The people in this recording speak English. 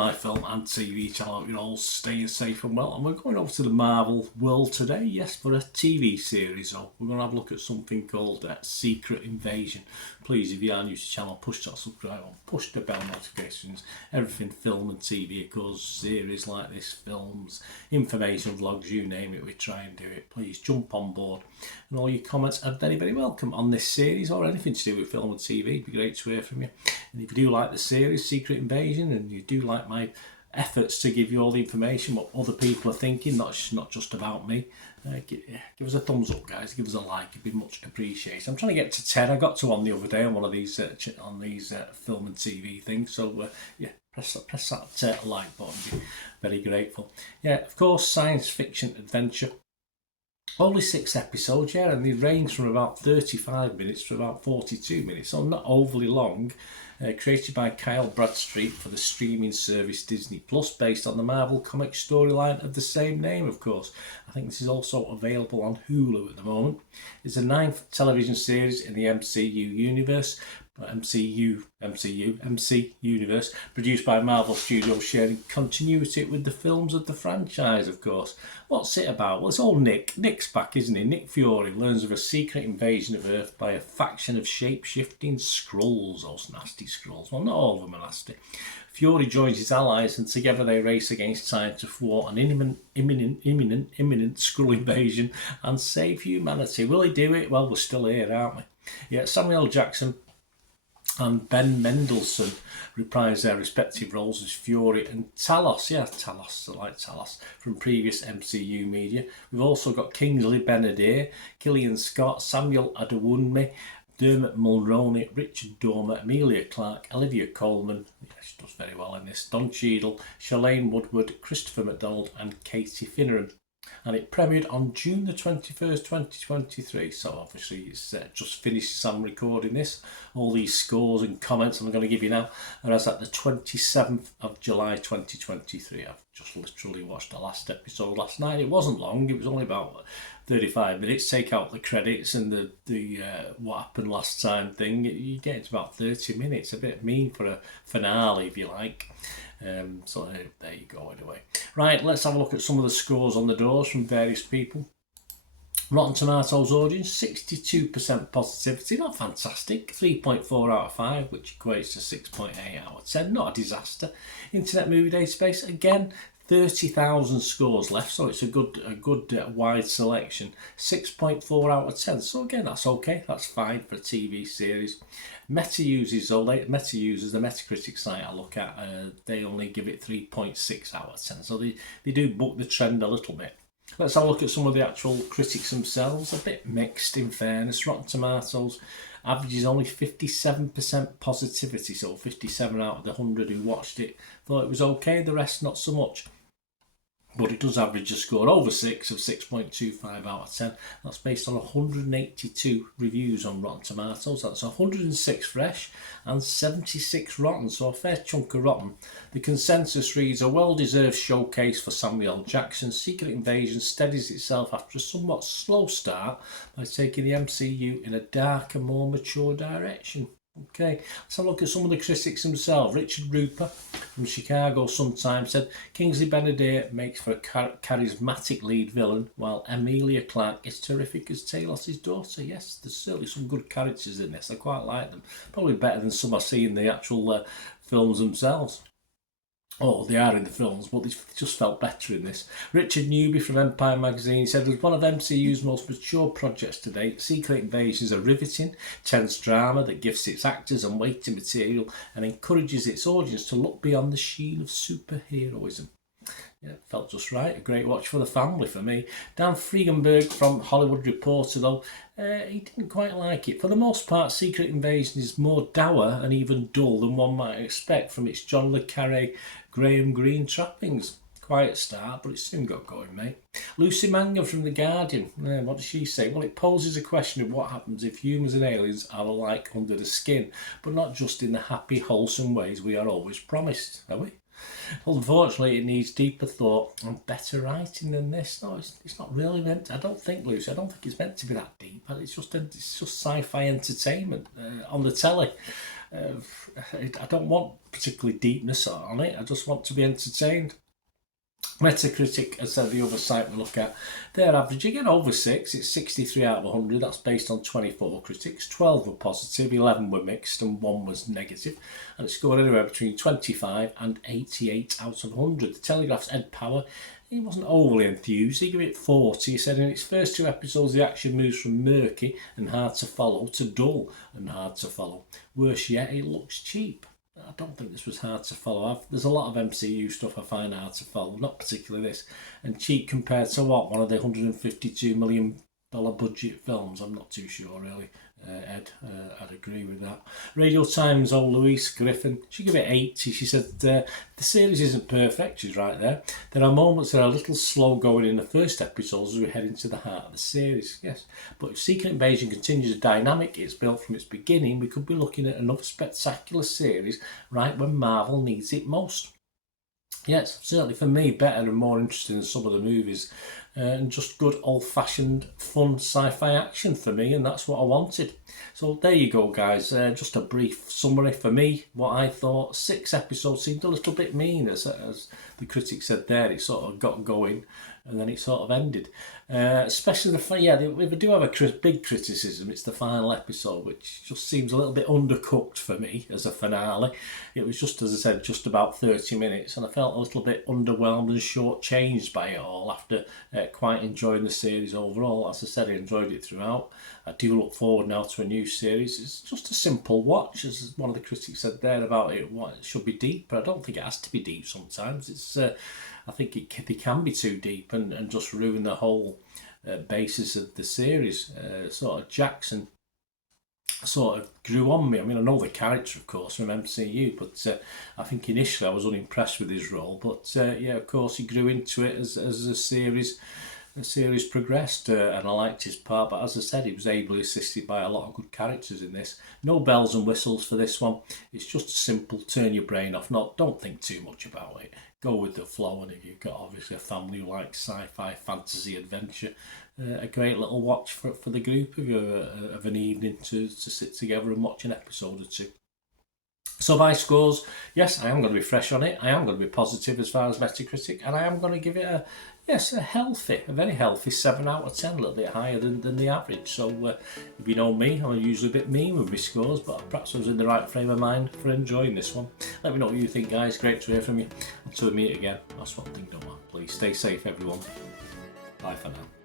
my film and TV channel. You're all staying safe and well. And we're going over to the Marvel world today, yes, for a TV series. So we're going to have a look at something called Secret Invasion. Please, if you are new to the channel, push that subscribe on, push the bell notifications. Everything film and TV, of course, series like this, films, information vlogs, you name it, we try and do it. Please jump on board. And all your comments are very, very welcome on this series or anything to do with film and TV. It'd be great to hear from you. And if you do like the series Secret Invasion, and you do like my efforts to give you all the information, what other people are thinking, not just about me, give us a thumbs up, guys. Give us a like. It'd be much appreciated. I'm trying to get to 10. I got to one the other day on one of these film and TV things. So yeah, press that like button. Be very grateful. Yeah, of course, science fiction adventure. Only 6 episodes, yeah, and they range from about 35 minutes to about 42 minutes, so not overly long. Created by Kyle Bradstreet for the streaming service Disney Plus, based on the Marvel comic storyline of the same name, of course. I think this is also available on Hulu at the moment. It's the 9th television series in the MCU universe, MC universe, produced by Marvel Studios, sharing continuity with the films of the franchise, of course. What's it about? Well, it's all Nick's back, isn't he? Nick Fury learns of a secret invasion of Earth by a faction of shape-shifting Skrulls, those nasty Skrulls. Well, not all of them are nasty. Fury joins his allies, and together they race against time to thwart an imminent Skrull invasion and save humanity. Will he do it? Well, we're still here, aren't we? Yeah, Samuel Jackson and Ben Mendelsohn reprise their respective roles as Fury and Talos. Yeah, Talos, I like Talos, from previous MCU media. We've also got Kingsley Ben-Adir, Killian Scott, Samuel Adewunmi, Dermot Mulroney, Richard Dormer, Emilia Clarke, Olivia Colman, yeah, she does very well in this, Don Cheadle, Shalane Woodward, Christopher McDonald and Katie Finneran. And it premiered on June the 21st, 2023. So obviously it's just finished as I'm recording this. All these scores and comments I'm going to give you now are as at the 27th of July 2023. I've just literally watched the last episode last night. It wasn't long. It was only about 35 minutes. Take out the credits and the what happened last time thing. You get it to about 30 minutes. A bit mean for a finale, if you like. So there you go anyway. Right, let's have a look at some of the scores on the doors from various people. Rotten Tomatoes audience, 62% positivity, not fantastic. 3.4 out of 5, which equates to 6.8 out of 10, not a disaster. Internet Movie Database, again, 30,000 scores left, so it's a good wide selection. 6.4 out of 10, so again, that's okay, that's fine for a TV series. Meta users, the Metacritic site I look at, they only give it 3.6 out of 10, so they do buck the trend a little bit. Let's have a look at some of the actual critics themselves. A bit mixed, in fairness. Rotten Tomatoes averages only 57% positivity, so 57 out of the 100 who watched it thought it was okay, the rest not so much. But it does average a score over 6 of 6.25 out of 10. That's based on 182 reviews on Rotten Tomatoes. That's 106 fresh and 76 rotten, so a fair chunk of rotten. The consensus reads, a well-deserved showcase for Samuel Jackson. Secret Invasion steadies itself after a somewhat slow start by taking the MCU in a darker, more mature direction. Okay, let's have a look at some of the critics themselves. Richard Rooper from Chicago sometimes said, Kingsley Ben-Adir makes for a charismatic lead villain, while Emilia Clarke is terrific as Talos' daughter. Yes, there's certainly some good characters in this. I quite like them. Probably better than some I see in the actual films themselves. Oh, they are in the films, but they just felt better in this. Richard Newby from Empire Magazine said, it was one of MCU's most mature projects to date. Secret Invasion is a riveting, tense drama that gives its actors and weighty material and encourages its audience to look beyond the sheen of superheroism. Yeah, felt just right. A great watch for the family for me. Dan Friegenberg from Hollywood Reporter, though, he didn't quite like it. For the most part, Secret Invasion is more dour and even dull than one might expect from its John le Carré, Graham Greene trappings. Quiet start, but it soon got going, mate. Lucy Mangan from The Guardian. What does she say? Well, it poses a question of what happens if humans and aliens are alike under the skin, but not just in the happy, wholesome ways we are always promised, are we? Unfortunately, it needs deeper thought and better writing than this. No, it's not really meant to, I don't think, Lucy, I don't think it's meant to be that deep. It's just sci-fi entertainment on the telly. I don't want particularly deepness on it. I just want to be entertained. Metacritic, as said, the other site we look at, they're averaging it over 6. It's 63 out of 100. That's based on 24 critics. 12 were positive, 11 were mixed, and 1 was negative. And it scored anywhere between 25 and 88 out of 100. The Telegraph's Ed Power, he wasn't overly enthused. He gave it 40. He said in its first 2 episodes, the action moves from murky and hard to follow to dull and hard to follow. Worse yet, it looks cheap. I don't think this was hard to follow. There's a lot of MCU stuff I find hard to follow, not particularly this. And cheap compared to what? One of the $152 million budget films? I'm not too sure, really. Ed, I'd agree with that. Radio Times' old Louise Griffin, she gave it 80. She said, the series isn't perfect, she's right there. There are moments that are a little slow going in the first episodes as we head into the heart of the series, yes. But if Secret Invasion continues the dynamic it's built from its beginning, we could be looking at another spectacular series right when Marvel needs it most. Yes, certainly for me, better and more interesting than some of the movies. And just good old-fashioned fun sci-fi action for me, and that's what I wanted. So there you go, guys. Just a brief summary for me. What I thought, 6 episodes seemed a little bit mean, as the critic said there. It sort of got going and then it sort of ended. Especially if I do have a big criticism, it's the final episode, which just seems a little bit undercooked for me as a finale. It was just, as I said, just about 30 minutes, and I felt a little bit underwhelmed and shortchanged by it all after quite enjoying the series overall. As I said, I enjoyed it throughout. I do look forward now to a new series. It's just a simple watch, as one of the critics said there about it. It should be deep, but I don't think it has to be deep sometimes. I think they can be too deep and just ruin the whole basis of the series. Sort of Jackson sort of grew on me. I mean, I know the character, of course, from MCU, but I think initially I was unimpressed with his role. But yeah, of course, he grew into it as the series progressed, and I liked his part. But as I said, he was ably assisted by a lot of good characters in this. No bells and whistles for this one. It's just a simple turn your brain off. Don't think too much about it. Go with the flow, and if you've got obviously a family who likes sci-fi, fantasy, adventure, a great little watch for the group of you of an evening to sit together and watch an episode or 2. So my scores, yes, I am going to be fresh on it. I am going to be positive as far as Metacritic, and I am going to give it a very healthy 7 out of 10, a little bit higher than the average. So if you know me, I'm usually a bit mean with my scores, but perhaps I was in the right frame of mind for enjoying this one. Let me know what you think, guys. Great to hear from you. Until we meet again, that's one thing, don't I? Please stay safe, everyone. Bye for now.